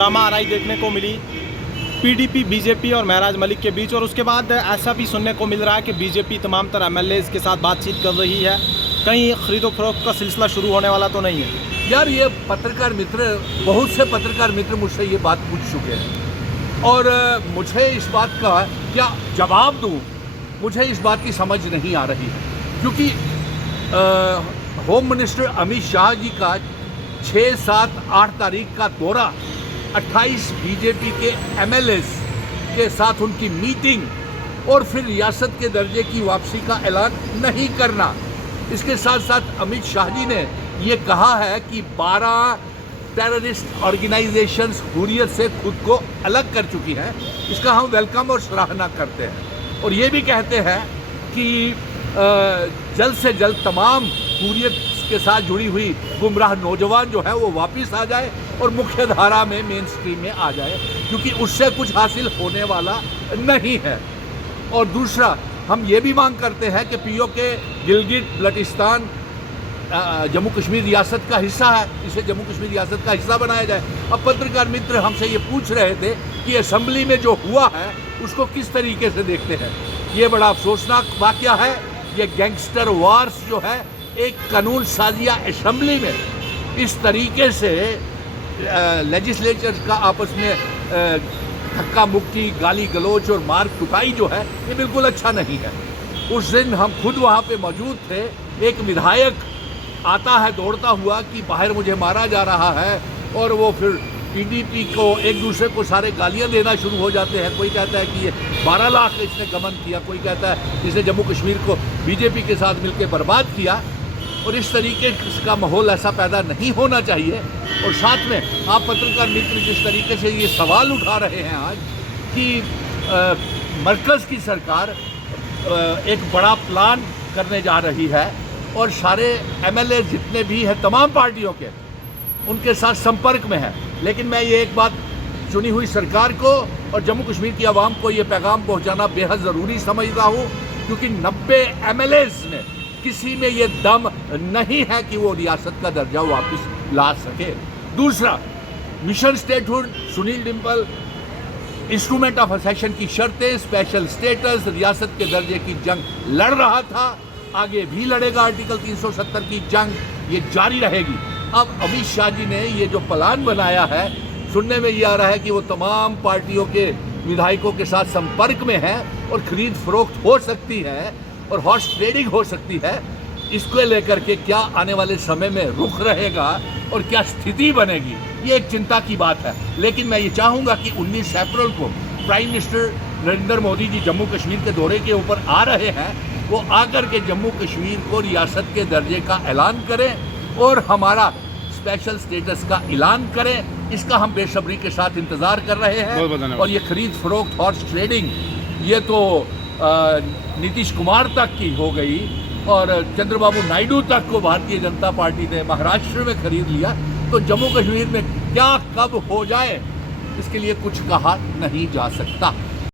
RI देखने को मिली PDP, BJP और महराज मलिक के बीच, और उसके बाद ऐसा भी सुनने को मिल रहा है कि बीजेपी तमाम तरह एमएलए के साथ बातचीत कर रही है। कहीं खरीदो फरोख्त का सिलसिला शुरू होने वाला तो नहीं है? यार, ये पत्रकार मित्र, बहुत से पत्रकार मित्र मुझसे ये बात पूछ चुके हैं और मुझे इस बात का क्या जवाब दूं, मुझे इस बात की समझ नहीं आ रही है, क्योंकि होम मिनिस्टर अमित शाह जी का 6, 7, 8 तारीख का दौरा, 28 बीजेपी के एमएलएस के साथ उनकी मीटिंग और फिर रियासत के दर्जे की वापसी का ऐलान नहीं करना। इसके साथ साथ अमित शाह जी ने ये कहा है कि 12 टेररिस्ट ऑर्गेनाइजेशंस हुर्रियत से खुद को अलग कर चुकी हैं। इसका हम वेलकम और सराहना करते हैं और ये भी कहते हैं कि जल्द से जल्द तमाम हुर्रियत के साथ जुड़ी हुई गुमराह नौजवान जो है वो वापस आ जाए और मुख्य धारा में, मेन स्ट्रीम में आ जाए, क्योंकि उससे कुछ हासिल होने वाला नहीं है। और दूसरा, हम ये भी मांग करते हैं कि पीओके गिलगित बल्टिस्तान जम्मू कश्मीर रियासत का हिस्सा है, इसे जम्मू कश्मीर रियासत का हिस्सा बनाया जाए। अब पत्रकार मित्र हमसे ये पूछ रहे थे कि असेंबली में जो हुआ है उसको किस तरीके से देखते हैं। ये बड़ा अफसोसनाक वाकया है। ये गैंगस्टर वार्स जो है, एक कानून साजिया असेंबली में इस तरीके से लेजिस्लेचर का आपस में धक्का मुक्की, गाली गलोच और मार कुटाई जो है, ये बिल्कुल अच्छा नहीं है। उस दिन हम खुद वहाँ पे मौजूद थे। एक विधायक आता है दौड़ता हुआ कि बाहर मुझे मारा जा रहा है, और वो फिर पीडीपी को एक दूसरे को सारे गालियाँ देना शुरू हो जाते हैं। कोई कहता है कि ये 12 लाख इसने गमन किया, कोई कहता है इसने जम्मू कश्मीर को बीजेपी के साथ मिलकर बर्बाद किया, और इस तरीके का माहौल ऐसा पैदा नहीं होना चाहिए। और साथ में आप पत्रकार मित्र जिस तरीके से ये सवाल उठा रहे हैं आज कि मरकज़ की सरकार एक बड़ा प्लान करने जा रही है और सारे एमएलए जितने भी हैं तमाम पार्टियों के, उनके साथ संपर्क में है। लेकिन मैं ये एक बात चुनी हुई सरकार को और जम्मू कश्मीर की आवाम को ये पैगाम पहुंचाना बेहद ज़रूरी समझता हूँ, क्योंकि 90 एमएलएस ने किसी में ये दम नहीं है कि वो रियासत का दर्जा वापस ला सके। दूसरा, mission statehood, Sunil Dimpal, instrument of accession की शर्तें, स्पेशल स्टेटस, रियासत के दर्जे की जंग लड़ रहा था, आगे भी लड़ेगा। आर्टिकल 370 की जंग ये जारी रहेगी। अब अमित शाह जी ने ये जो प्लान बनाया है, सुनने में ये आ रहा है कि वो तमाम पार्टियों के विधायकों के साथ संपर्क में है और खरीद फरोख्त हो सकती है और हॉर्स ट्रेडिंग हो सकती है। इसको लेकर के क्या आने वाले समय में रुख रहेगा और क्या स्थिति बनेगी, ये एक चिंता की बात है। लेकिन मैं ये चाहूँगा कि 19 अप्रैल को प्राइम मिनिस्टर नरेंद्र मोदी जी जम्मू कश्मीर के दौरे के ऊपर आ रहे हैं, वो आकर के जम्मू कश्मीर को रियासत के दर्जे का ऐलान करें और हमारा स्पेशल स्टेटस का ऐलान करें। इसका हम बेसब्री के साथ इंतज़ार कर रहे हैं। और ये खरीद फरोख्त, हॉर्स ट्रेडिंग, ये तो नीतीश कुमार तक की हो गई और चंद्रबाबू नायडू तक को भारतीय जनता पार्टी ने महाराष्ट्र में खरीद लिया, तो जम्मू कश्मीर में क्या कब हो जाए इसके लिए कुछ कहा नहीं जा सकता।